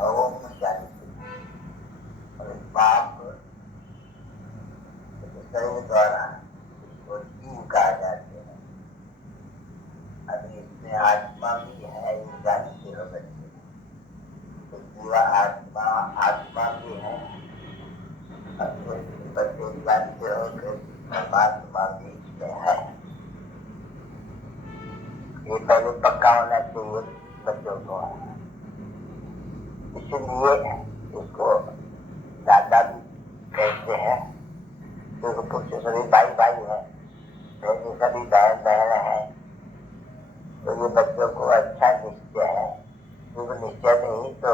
ओम शांति। और पाप शरीर द्वारा इसको जीव कहा जाते हैं। अभी इसमें आत्मा भी है, ये जानते हो बच्चे। तो जीवा आत्मा भी है। और बच्चे जानते हो कि परमात्मा भी है। ये पहले पक्का होना चाहिए बच्चों को। इसलिए इसको दादा भी कहते हैं, क्योंकि पुरुष सभी भाई भाई है, बहनी सभी बहन बहन है। तो ये बच्चों को अच्छा निश्चय है, क्योंकि निश्चय नहीं तो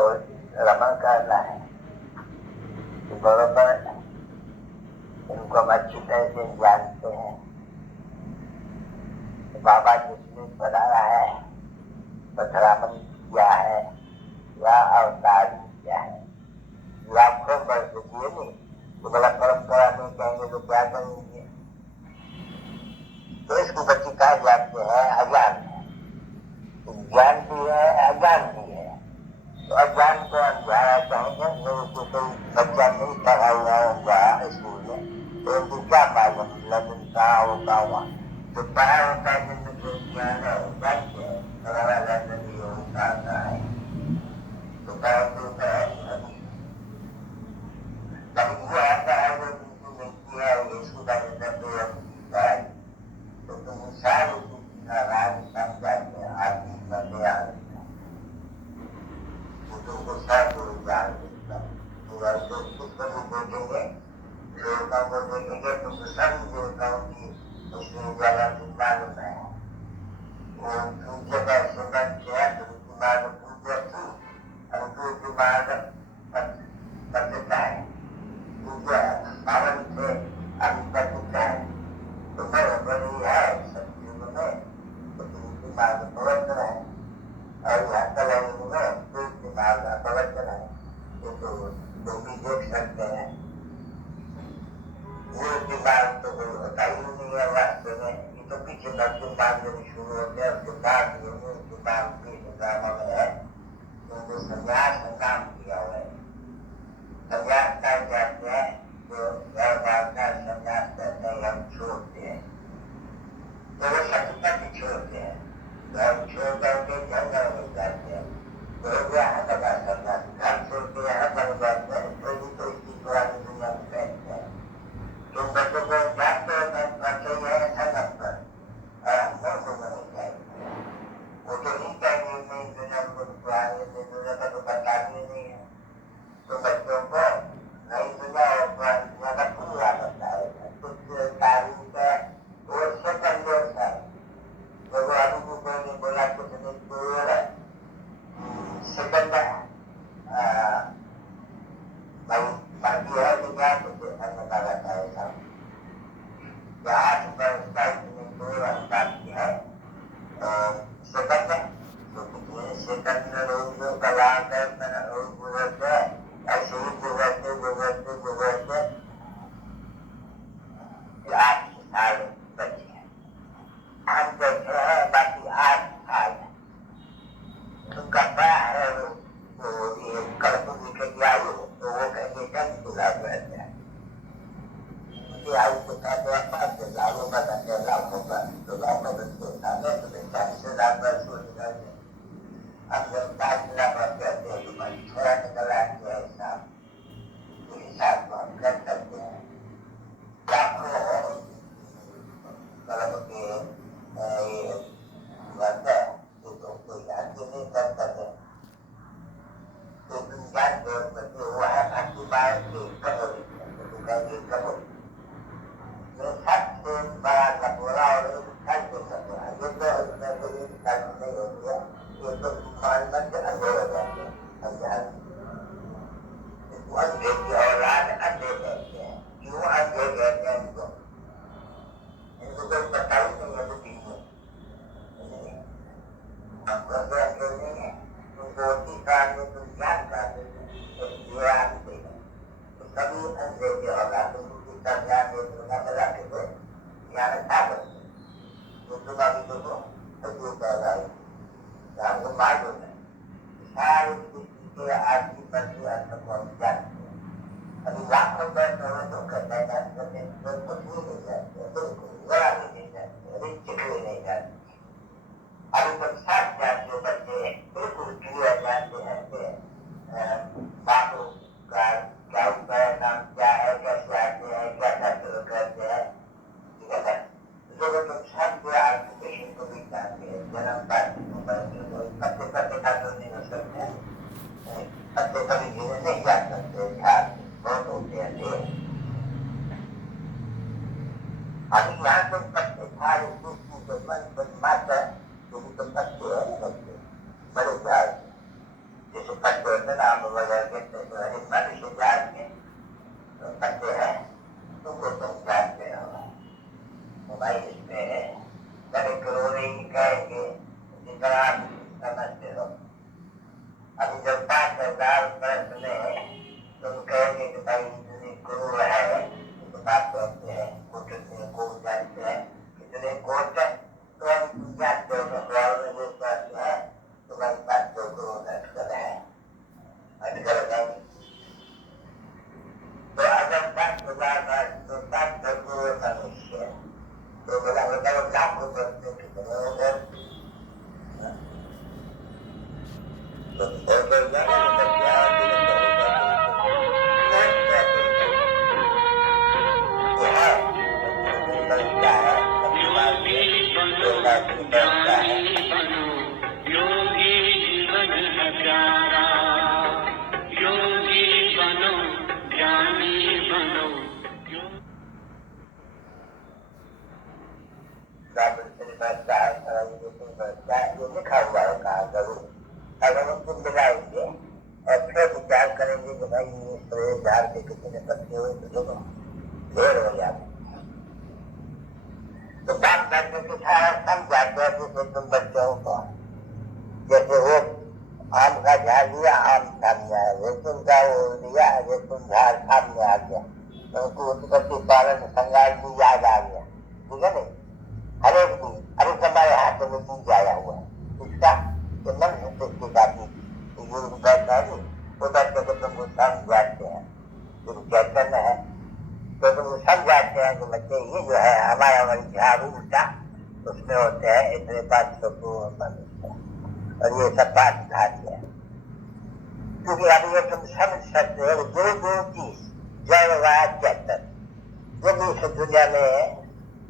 रमण करना है। तो बराबर इनको हम अच्छी तरह से जानते हैं। तो बाबा जिसने बनाया है, पथरामन किया है या अवतार किया है, लाखों वर्ष किए नहीं। तो बड़ा परंपरा में कहेंगे तो क्या करेंगे? तो इसको बच्चे कहा जाते हैं अज्ञान है। तो ज्ञान भी है, अज्ञान भी है। तो अज्ञान को अंधारा कहेंगे। तो कोई बच्चा नहीं पढ़ा हुआ होगा स्कूल में, तो उनको क्या मालूम लंदन कहाँ होगा वहाँ? तो पढ़ा होता है जिनमें जो ज्ञान है वो जानते हैं। हमारा लंदन ही होता है तो कहते हैं वो आता है वो तुमको मिलती है, इसको तो तुम सारे राज समझाते हैं आदमी का ज्ञान, वो तुमको सब ज्ञान देता है। तो उसको भी देखेंगे, देवताओं को देखेंगे, तुमको सभी देवताओं की उसमें जगह की मालूम है। वो पूज्य का संबंध है, तुमकी मार्ग पूज्य थी, और पूज्य मार्ग पतिता है। पूज्य पावन थे, अभी पतिता है। तो बड़ी है सब चीजों में, तो तुमकी मार्ग पवित्र है। और यहाँ कलयुग में पूज्य मार्ग पवित्र है। ये तो तुम भी देख सकते हैं। वो की मार्ग तो कोई होता ही नहीं है वास्तव में। ये तो पीछे भक्ति मार्ग जब शुरू होते हैं, उसके बाद ये उनकी मार्ग की ड्रामा में है, उनको संन्यास का काम किया हुआ है। संन्यास का जाते हैं जो व्यवहार का संन्यास करते हैं, हम छोड़ते हैं। तो वो सत्य छोड़ते हैं, घर छोड़ करके जंगल में जाते हैं। तो यहाँ लगा संन्यास, घर छोड़ के यहाँ बन जाते हैं। तो इसी पुरानी दुनिया में रहते हैं। तुम बच्चों को जानते हो बच्चे ये संगत पर और हम लोग नहीं जाएंगे। वो तो नहीं चाहिए, नहीं दुनिया को पुरानी दुनिया का तो बताते नहीं है। तो बच्चों को नई दुनिया और पुरानी दुनिया का पूरा बताएगा। कुछ तारीख है वो सेकंड है। तो वो अभी को कोई नहीं बोला कुछ नहीं पूरा सेकंड बाकी है कि क्या कुछ अन्य का बताएगा। आज व्यवस्था इतनी पूरा बाकी है सेकंड है। तो कितने सेकंड रोज कला करते रोज गुजरते ऐसे ही गुजरते गुजरते गुजरते 8 साल बचे हैं। हम बैठे हैं बाकी 8 साल है। उनका बड़ा है वो ये कर्पूरी के आयु, तो वो कहेंगे कम खुला रहता है। मुझे आयु को कहते हैं 5 लाखों का धंधे लाखों का, तो लाखों बच्चे सामने तो 40 लाख वर्ष हो जाते हैं। अब जब 5 लाख वर्ष कहते हैं तो भाई थोड़ा निकला है हिसाब, तो हिसाब को हम कर सकते हैं। लाखों कलम के ये वर्ग है, तो कोई याद नहीं कर सकते। तो तुम जानते हो बच्चे वो है भक्ति मार्ग की कटोरी, तो कहेंगे कटोरी ये सबसे बड़ा कटोरा और एक फल के कटोरा। ये तो उसमें कोई एक फल नहीं होती है, ये तो मानव के अंधे हो जाते हैं। अज्ञान अंधे की औलाद अंधे कहते हैं। क्यों अंधे कहते हैं इनको? इनको कोई पता ही नहीं है बुद्धि में। हम कैसे अंधे नहीं है? उनको उसी काल में तुम ज्ञान पाते हो, ये आते हैं। तो सभी अंधे की औलाद उनको ज्ञान देते हैं, बता के ज्ञान था तो तुम्हारी देखो सभी पैदा हुई हमको मालूम है सारी सृष्टि के आदमी पर भी अंत पहुंच जाते हैं अभी लाखों पैसे हो तो करना चाहते हैं तो कुछ भी नहीं जाते बिल्कुल बड़ा भी नहीं जाते रिच भी नहीं जाते अभी तक साथ जाते बच्चे बिल्कुल क्लियर जाते हैं कि बापू का क्या उपाय नाम क्या है कैसे आते हैं क्या शुरू करते हैं ठीक है लोगों को सब एजुकेशन को भी जानते हैं जन्म पत्ते पत्ते का तो नहीं हो सकते पत्ते कभी जीने नहीं जा सकते बहुत होते हैं अभी यहाँ तो पत्ते सारे तो मन मात्र तो पत्ते है बच्चे बड़े प्यार जैसे पत्ते होते नाम वगैरह कहते मनुष्य जात में तो पत्ते हैं तुमको तुम जानते हो भाई इसमें बड़े करोड़े ही कहेंगे जितना आप समझते हो अभी जब 5,000 वर्ष में तुम कहेंगे कि भाई इतने करोड़ है तो बात करते हैं कोटने को जानते हैं कितने कोट तो अभी तुम जानते हो सवाल में जो करते हैं तुम्हारी बात 2 करोड़ अक्षर है अक्षर नहीं तो अगर 5,000 तो 5 करोड़ मनुष्य तो बोला बताओ लाखों बच्चों कितने हो गए तो बहुत ज्यादा मतलब क्या लिखा हुआ है कहा जरूर अगर हम तुम मिलाएंगे और फिर विचार करेंगे कि भाई ये झाड़ के कितने पत्ते हुए तो देखो ढेर हो जाते तो बात करके कुछ समझाते हैं जैसे तुम बच्चों को जैसे वो आम का झाड़ लिया आम सामने आया जैतून का वो लिया जैतून झाड़ सामने आ गया तो उनको उत्पत्ति पालन संगार भी याद आ गया ठीक है नहीं हर एक दिन अरे हमारे हाथों में बीज आया हुआ है इसका तो मन सृष्टि का बीज गुरु बैठना नहीं वो बैठते तो तुमको समझाते हैं गुरु चैतन्य है तो तुमको समझाते हैं कि बच्चे ये जो है हमारी झाड़ू उल्टा उसमें होते हैं इतने 500 करोड़ मनुष्य और ये सब बात घाट है क्योंकि अभी ये तुम समझ सकते हो जो चीज जड़ वाया चैतन्य जो भी इस दुनिया में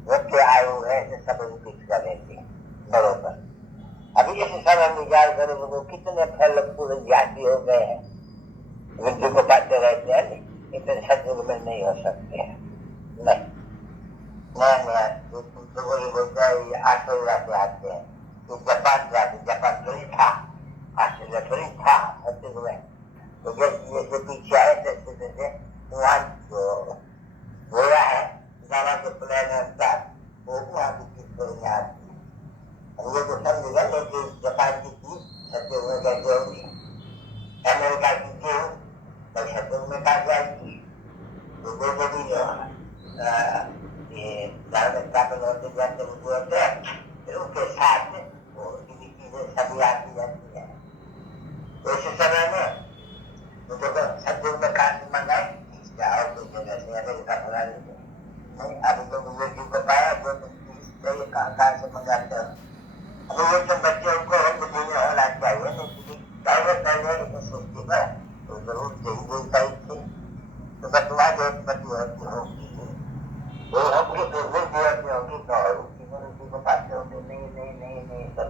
मुख्य आयु है सब फिक्स कर लेते बरोबर अभी इस समय विचार करोगे तो कितने फल पूरे जाति हो गए हैं वृद्धि को पाते रहते हैं इतने सदुग में नहीं हो सकते हैं नहीं बोलते हैं ऑस्ट्रेलिया से आते हैं तो जापान जाते जापान थोड़ी था ऑस्ट्रेलिया थोड़ी था सदुग में तो जैसे पीछे आए जैसे वहाँ जो घोड़ा है दाना के प्लान अनुसार वो वहाँ की चीज को आती है ये तो समझेगा कि जापान की चीज सत्य में कैसे होगी अमेरिका की चीज तो सत्य में कहा जाएगी तो दो भी जो ये धार्मिक स्थापन होते जाते होते हैं फिर उसके साथ वो किसी चीजें सभी आती जाती है तो इस समय में तो सत्य में कहा मंगाए जाओ कोई जगह से अमेरिका बना लेते नहीं अभी तो मुझे क्यों बताया जो कहाँ से मंगाते हैं अभी वो सब बच्चे उनको बुद्धि में होना चाहिए नहीं पहले तो सोचती है तो जरूर चाहिए टाइप से तो बतवा जो उत्पत्ति होती होगी वो होगी तो वो भी होगी तो उसी को पाते होंगे नहीं सब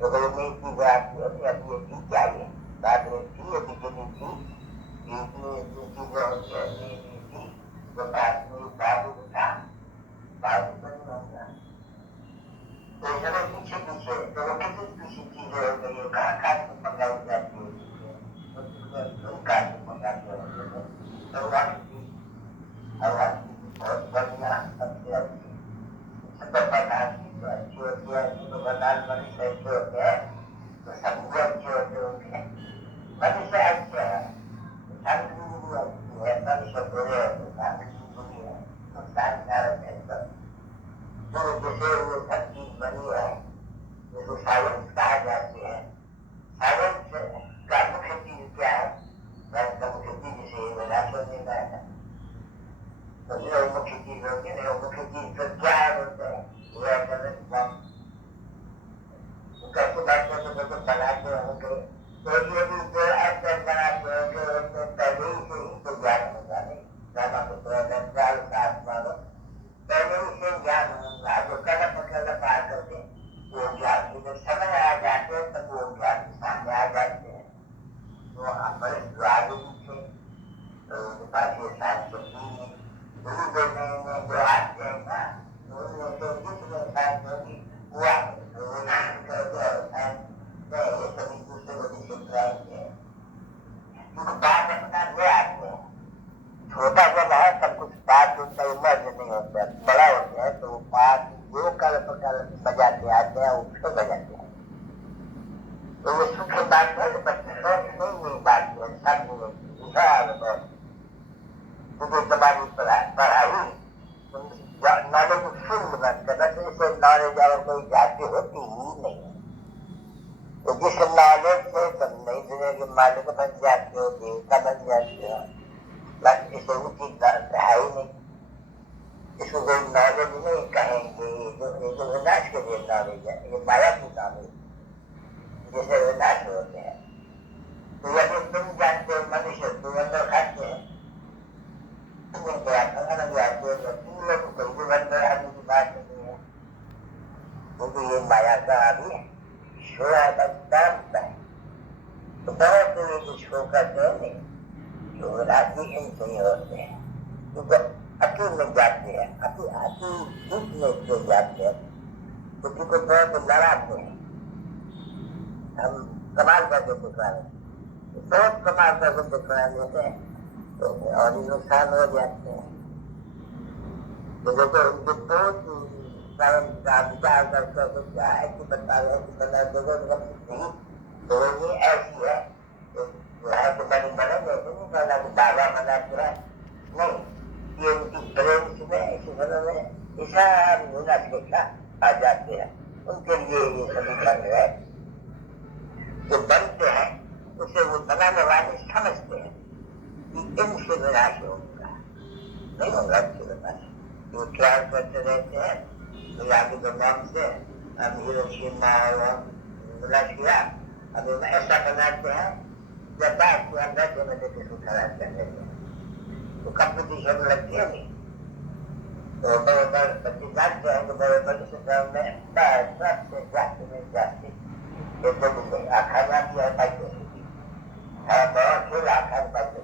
तो कोई नई चीज आती होगी अभी ये चीज चाहिए बाद में थी अभी जो नहीं थी चीजें होती है तो बाद में बाबू था बाबू नहीं होगा तो चलो पीछे तो वो कितनी पीछे चीजें हो गई है कहाँ से मंगाई जाती है कहाँ से मंगाते होंगे बहुत बढ़िया सबसे अच्छी सब प्रकार की अच्छी होती है तो भगवान मनुष्य ऐसे होते हैं तो सब भी अच्छे होते होंगे मनुष्य अच्छे है मनुष्य बुरे होते बुरी है तो जैसे वो बनी है जिसको साइलेंस कहा जाती है। साइलेंस का मुख्य चीज क्या है? मुख्य चीज जिसे विनाश होने का है, तो ये मुख्य चीज होती है। मुख्य चीज तो क्या है बोलते हैं? कैसे बात करते तो बनाते होंगे, तो ये भी जो ऐसे बनाते होंगे उसमें पहले ही से ही तो ज्ञान होगा नहीं। रामा को पहले ही से ज्ञान होगा, जो कलप कलप आ करके वो ज्ञान जब समय आ जाते हैं तब वो ज्ञान सामने आ जाते हैं। तो हमारे द्वार थे तो पास शांत गुरु बोलने में जो आते हैं ना, उनमें तो जिसमें शांत होगी वो ये सभी दूसरे को दिखाएंगे। बात अपना ले आते हैं। छोटा जब है तब कुछ बात उनका उम्र नहीं होता है, बड़ा होता है तो वो बात जो कल बजाते आते हैं उसको बजाते हैं। तो वो सुख बात है, बच्चे नहीं बात है, सब क्योंकि तुम्हारी पढ़ाई नॉलेज फुल बन करना, तो इसे नॉलेज अगर कोई जाती होती ही नहीं है। तो जिस नॉलेज से तुम नहीं जिंदगी मालिक बन जाते हो, देवता बन जाते हो, बस इसे उसी है ही नहीं। इसको कोई नॉलेज नहीं कहेंगे। जो विनाश के लिए नॉलेज है, ये माया की नॉलेज जैसे विनाश होते हैं। तो यदि तुम जानते हो मनुष्य सुगंध खाते हैं, तुम्हें क्या खाना जाते हो, तुम लोग कोई सुगंध आदमी की बात नहीं है, क्योंकि ये माया का अभी छोड़ा का काम है। तो बहुत लोग कुछ होकर तो नहीं, जो राजी इनसे ही होते हैं, क्योंकि अति में जाते हैं, अति दुख में से जाते हैं, क्योंकि को बहुत लड़ाते हैं। हम कमाल करके दिखवाने, बहुत कमाल करके दिखवा लेते हैं तो और नुकसान हो जाते हैं। तो देखो उनके बहुत विचार करके क्या है कि बता रहे कि बना देखो नहीं, तो ये ऐसी है तो तो बनी बना जैसे नहीं बना कि बाबा बनाते हैं नहीं, ये उनकी प्रेम में ऐसे बना में ऐसा होना देखा आ जाते हैं। उनके लिए ये सभी कर रहे हैं जो बनते हैं, उसे वो बनाने वाले समझते हैं कि इनसे विनाश होगा, नहीं होगा इससे विनाश। वो ख्याल करते रहते हैं तो आगे के नाम से हम हिरोशिमा विनाश किया, अभी ऐसा बनाते हैं जब बात को अंदर से मजे के सुधार कर लेते हैं। तो कंपटीशन लगती है नहीं, तो बड़े बड़े बच्चे जानते हैं कि बड़े बड़े सुधार में सबसे जाती में जाती एक दो खाना भी है पाइप है, बहुत खेल आखिर पाइप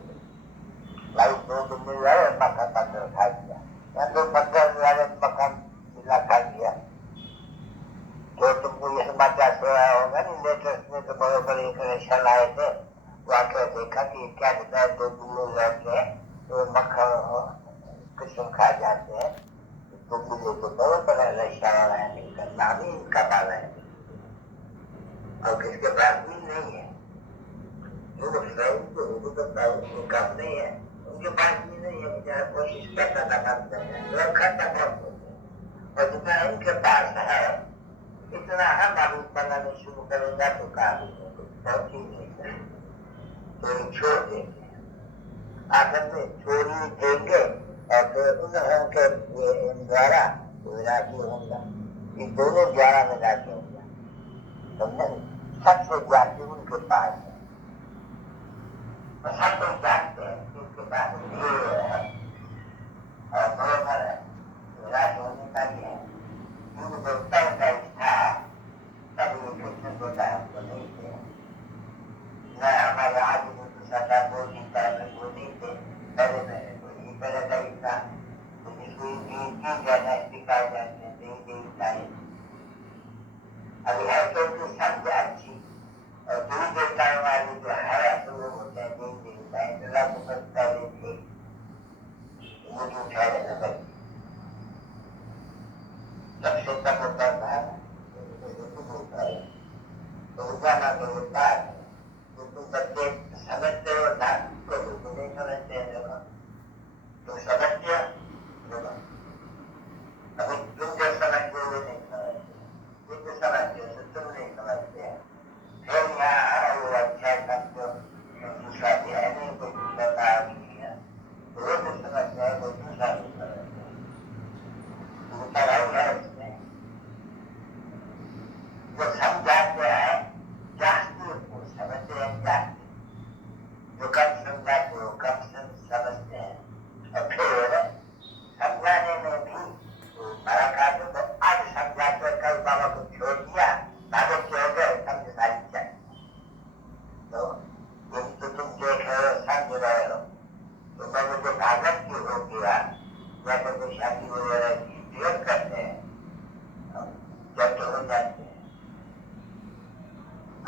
लाइट 2 दिन मिल रहा है, मकान बंदर खा दिया या तो बंदर वाले मकान मिला खा दिया। तो तुमको ये समाचार सुना होगा नहीं, लेटेस्ट में तो बड़े बड़े कनेक्शन आए थे, वहाँ कर देखा कि क्या कहता है 2 बिल्ले रहते हैं तो मक्खन किस्म खा जाते हैं। 2 बिल्ले को बहुत बड़ा रक्षा वाला है, इनका नाम ही इनका बाला है और किसके पास भी नहीं है। जो स्वयं को काम नहीं है, उनके पास भी नहीं है, बेचारा कोशिश करता था काम करना, खर्चा बहुत होता है। और जितना इनके पास है इतना हम अभी बनाने शुरू करेंगे तो काम बहुत ही नहीं है, तो छोड़ देंगे। आखिर में छोड़ी देंगे और फिर उनके द्वारा विराजी होगा, इन दोनों द्वारा विराजी होगा। सबसे जाति उनके पास है, सब लोग जानते हैं कि उसके पास है और बराबर विराज होने का भी है। क्योंकि जो तय का इच्छा तब वो कुछ होता है, हमको नहीं थे न हमारे आज सदा बोली बोली थे पहले पहले का इच्छा जाना सिखाए जाते हैं देवता है। अभी है तो सब अच्छी और दूर देवता वाले जो है तो वो होते हैं देव देवता है, पहले थे वो जो ठहरे नजर सबसे कम होता था तो जाना तो होता है। तो तुम बच्चे समझते हो ना तो नहीं समझते हैं, तुम समझते हो अभी तुम जो समझते हो नहीं समझते। जो समझाते हैं जास्ती उसको समझते हैं जास्ती, जो कम समझाते हो कम समझते हैं। और फिर समझाने में भी बड़ा कार्य तो आज समझाते कल बाबा को छोड़ दिया, बाबा क्यों गए समझ सारी चाहिए। तो यदि तो तुम देख रहे हो समझ रहे हो तो मैं मुझे भागवत क्यों हो गया, या तो शादी वगैरह की विरोध करते हैं जब हो जाते हैं।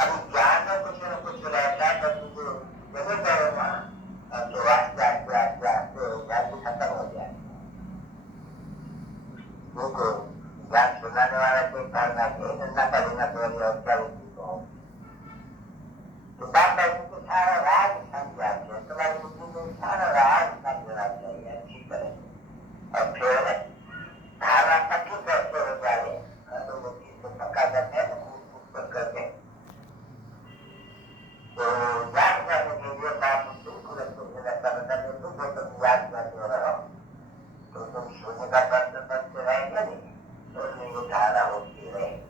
अभी ज्ञान में कुछ न कुछ रहता है तो तुझे जरूर करोगा तो वास्ते ज्ञान भी खत्म हो जाए। उनको ज्ञान सुनाने वाला कोई करना चाहिए, न करेगा तो क्या तो बाप भाई को सारा राज समझाते हैं, तुम्हारी बुद्धि में सारा राज समझना चाहिए अच्छी तरह। और फिर धारा पक्की कैसे हो जाए तो वो चीज को पक्का करते हैं तो करते हैं। तो याद करने के लिए बाप बिल्कुल तुम याद करते रहो तो तुम सोने का बर्तन बनते रहेंगे नहीं तो ये धारा होती रहेगी।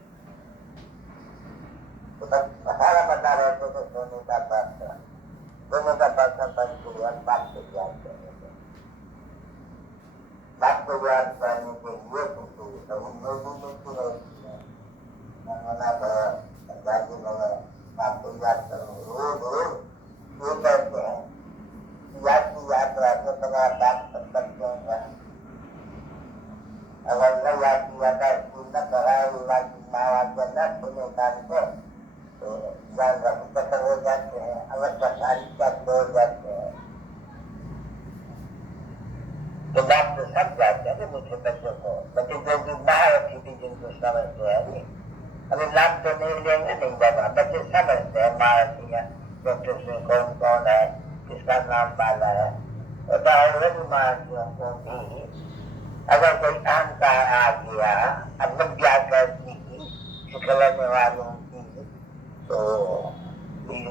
तो मसाला बता रहे थे तो सोने का बर्तन बन के बाप को याद करने के, बाप को याद करने के लिए तुमको बाप को याद करो रोज ये कहते हैं याद की याद रखो तुम्हारा बाप सब करते हैं। अगर न याद किया था स्कूल न पढ़ाया माँ बाप न सुने को तो ज्ञान खत्म हो जाते हैं, अवस्था सारी का छोड़ जाते हैं। तो बात तो सब जाते हैं मुझे बच्चों को, बच्चे जो बाहर थी जिनको समझते हैं नहीं, अभी नाम तो नहीं लेंगे नहीं बाबा, बच्चे समझते हैं महाराष्ट्र डॉक्टर से कौन कौन है किसका नाम वाला है। तो महाराष्ट्रियों को भी अगर कोई अहंकार आ गया अवज्ञा करने की सिखलाने वालों की तो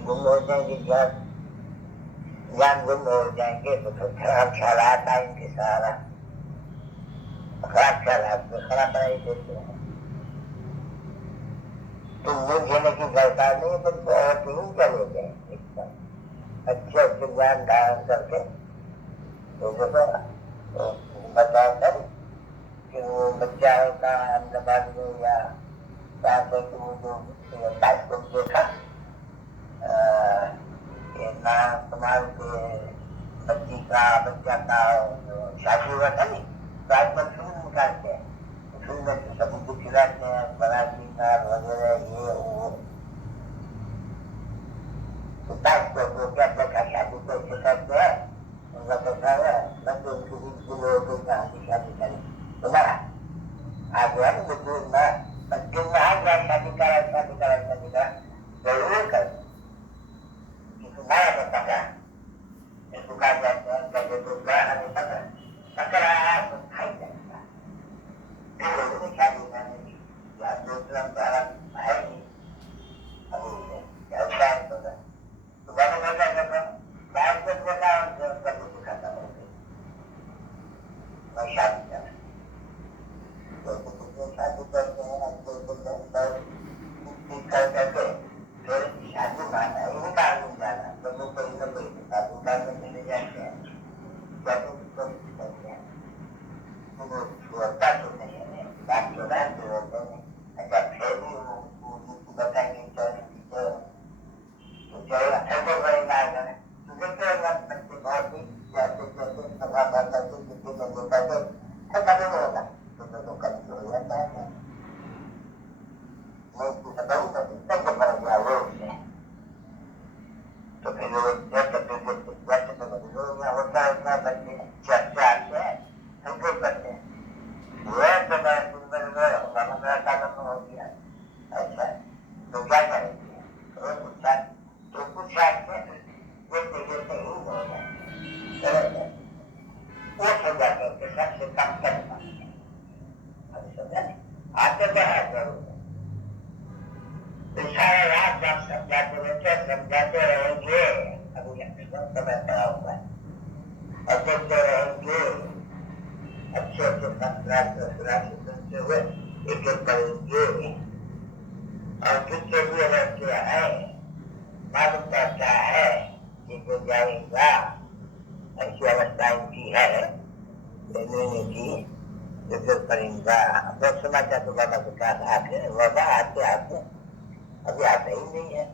गुम हो जाएंगे, ज्ञान गुम हो जाएंगे। तो फिर खराब ख्याल आता है इनके सारा खराब ख्याल आपको खराब बनाई देते हैं। तुम मुझे की दरकार नहीं, तुम बहुत ही चले जाएंगे एकदम अच्छे अच्छे ज्ञान धारण करके। तो बताओ कर कि वो बच्चा होता अहमदाबाद में या वो जो बाइक को देखा कुमार के बच्चा का शादी हुआ था नहीं, बाइक पर फिल्म निकालते हैं, फिल्म में सभी को खिलाते हैं बनाती वगैरह ये वो। तो बाइक को क्या देखा शादी को करते हैं उनका पैसा है बच्चे उनकी लोगों की शादी करें तुम्हारा आ गया ना बुजुर्ग में दिन में आ गया शादी करा जरूर कर तुम्हारा तो पता इसको कहा जाता है कभी तो ग्रह नहीं पकड़ा तो खाई जाएगा शादी करने की या दूसरा भारत है नहीं अभी ऐसा है तो मैंने बोला जब बाहर से बोला कभी दिखाता हो मैं शादी कर शादी करते हैं करके फिर शादी माना इन्हीं कानून जाना तो वो कोई ना कोई कानून कानून मिले जाते हैं करते हैं वो छोड़ता तो नहीं है बात तो रहते होते हैं। अच्छा फिर भी वो बताएंगे ऐसे बड़ेगा तुझे क्या बच्चे बहुत ही जैसे सभा करते खत्म होगा तो कभी हो जाता है बताऊँ तब बन गया वो तो फिर होता है बच्चे चर्चा आते हैं हमको करते हैं वह तो मैं सुंदर होगा कानून हो गया ऐसा तो क्या करेंगे तो कुछ देखते ही हो जाए वो समझा करके सबसे कम कर समझा आते तो है जरूर सारा रात जब समझाते रहेंगे अभी समय पड़ा हुआ है और देखते रहेंगे अच्छे अच्छे सुनते हुए एक एक करेंगे और किसके लिए रहते हैं, मालूम पड़ता है कि जो जाएगा ऐसी अवस्था इनकी है लेने की, जो करेंगा। अब समाचार तो बाबा के पास आते, बाबा आते आते अभी आता ही नहीं है,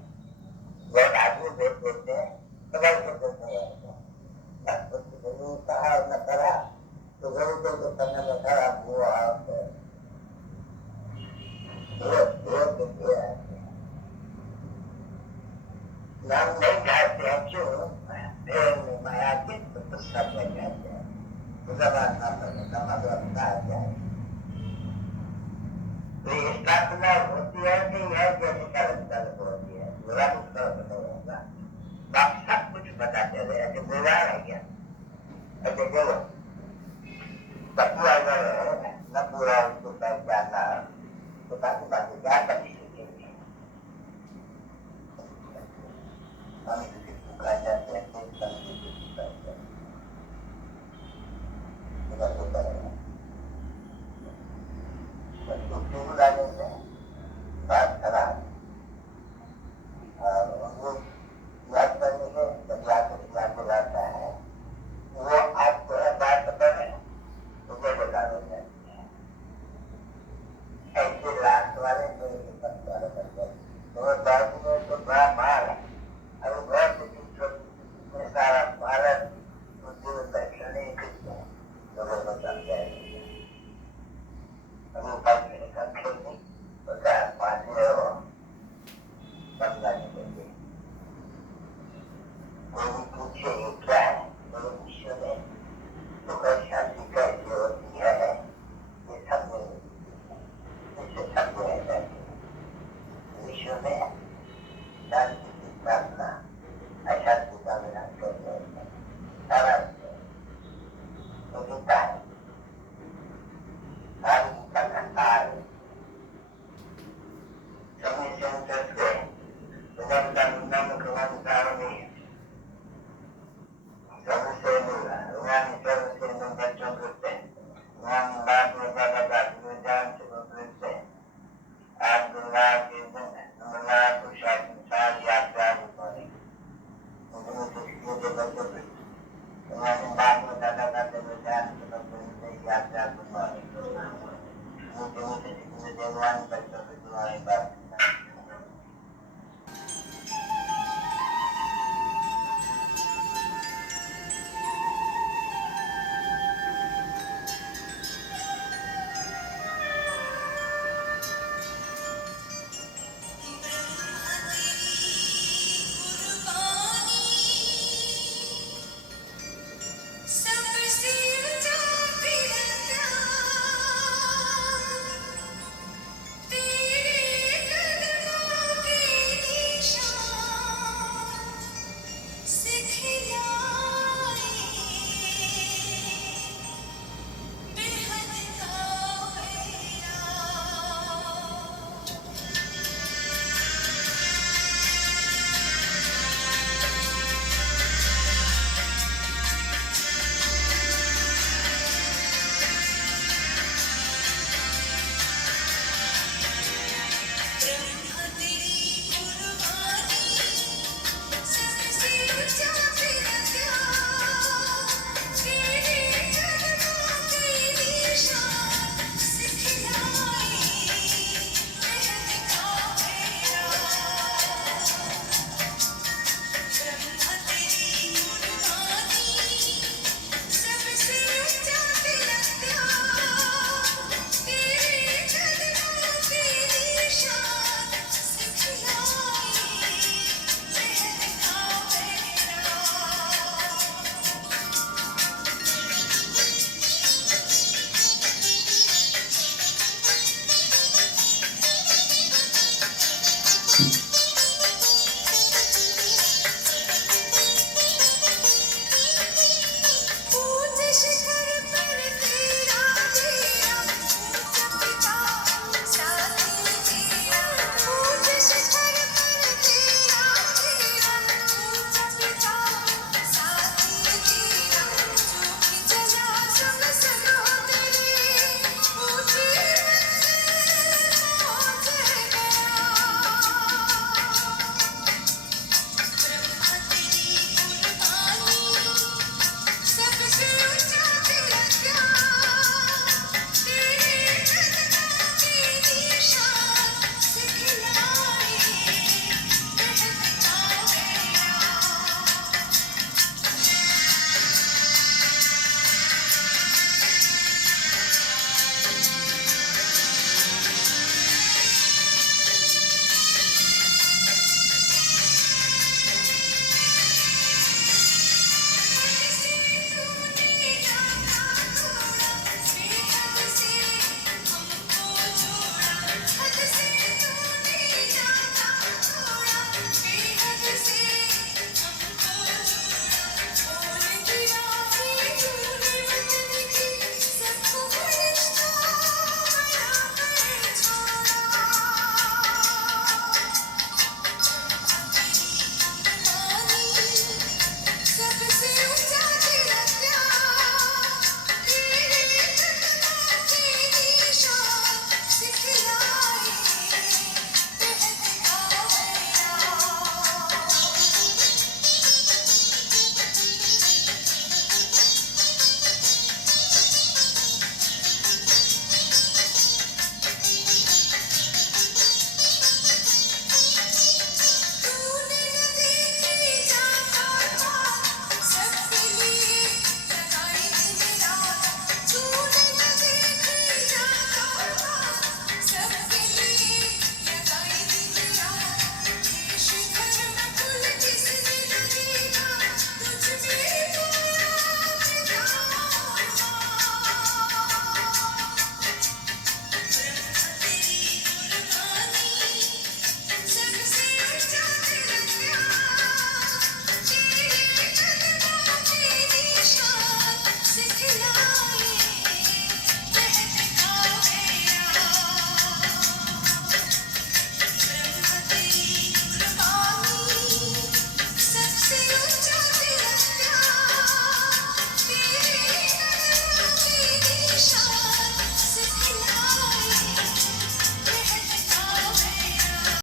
बहुत आदमी भेज देते हैं, सवाल कर देते हैं, कहा न करा तो गुरु को करने में खराब हुआ। नाम नहीं जाते हैं, क्यों माया के तो सब लग जाते हैं, तो ये स्थापना होती है कि यह जैसे कारण होती है, बुरा नहीं होगा। आप सब कुछ बताते रहे, ऐसे बुरा है क्या, ऐसे बोलो तत्व अगर न पूरा उसको पहचाना तो बाकी बाकी क्या करनी चाहिए। हम किसी को कह जाते हैं कोई करने की कहते हैं, बच्चों क्यों लाने से बात खराब, और उनको याद करने से जब याद दिलाता है वो आपको बात बताए तो क्या बता देते हैं, ऐसे लास्ट वाले वाले करते तो बात में तो बड़ा माल है। अब बहुत में सारा भारत बैठा नहीं करते लोगों को समझाए पानी हो समझा नहीं देते, कोई पूछे क्या है तो विश्व में तो शांति कैसी होती है, ये समझे इसे समझे विश्व में शांति की प्रार्थना, अशांति का विनाश करते हैं, सारा होता है।